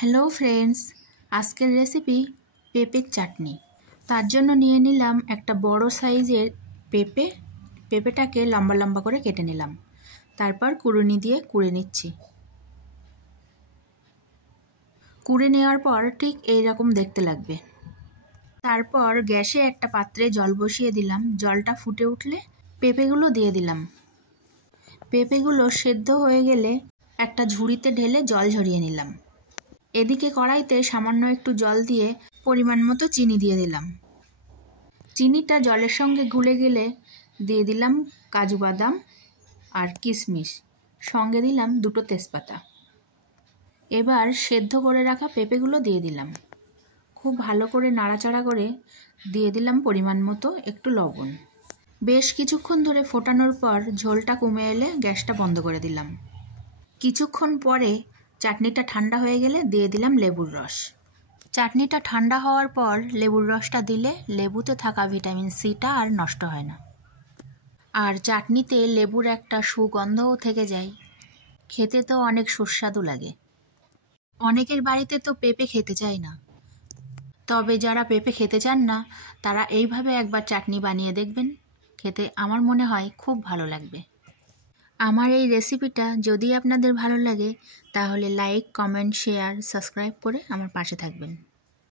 Hello friends, আজকের recipe পেঁপের চাটনি। তার জন্য নিয়ে নিলাম একটা বড় সাইজের পেঁপেটাকে লম্বা লম্বা করে কেটে নিলাম। তারপর কুড়ুনি দিয়ে কুড়ে নিচ্ছি। কুড়ে নেওয়ার পর ঠিক এই রকম দেখতে লাগবে। তারপর গ্যাসে একটা পাত্রে জল বসিয়ে দিলাম। জলটা ফুটে উঠলে পেঁপেগুলো দিয়ে দিলাম। পেঁপেগুলো সেদ্ধ হয়ে গেলে একটা ঝুড়িতে ঢেলে জল ঝরিয়ে নিলাম। এদিকে কড়াইতে সামান্য একটু জল দিয়ে পরিমাণ মতো চিনি দিয়ে দিলাম। চিনিটা জলের সঙ্গে গুলে গেলে দিয়ে দিলাম কাজু বাদাম আর কিশমিশ, সঙ্গে দিলাম 2টো তেজপাতা। এবার সেদ্ধ করে রাখা পেঁপেগুলো দিয়ে দিলাম। খুব ভালো করে নাড়াচাড়া করে দিয়ে দিলাম পরিমাণ মতো একটু লবণ। বেশ কিছুক্ষণ ধরে ফোটানোর পর ঝোলটা কমে এলে গ্যাসটা বন্ধ করে দিলাম। কিছুক্ষণ পরে চাটনিটা ঠান্ডা হয়ে গেলে দিয়ে দিলাম লেবুর রস। চাটনিটা ঠান্ডা হওয়ার পর লেবুর রসটা দিলে লেবুতে থাকা ভিটামিন সিটা আর নষ্ট হয় না, আর চাটনিতে লেবুর একটা সুগন্ধও থেকে যায়। খেতে তো অনেক সুস্বাদু লাগে। অনেকের বাড়িতে তো পেঁপে খেতে চায় না, তবে যারা পেঁপে খেতে চান না তারা এইভাবে একবার চাটনি বানিয়ে দেখবেন। খেতে আমার মনে হয় খুব ভালো লাগবে। আমার এই রেসিপিটা যদি আপনাদের ভালো লাগে তাহলে লাইক, কমেন্ট, শেয়ার, সাবস্ক্রাইব করে আমার পাশে থাকবেন।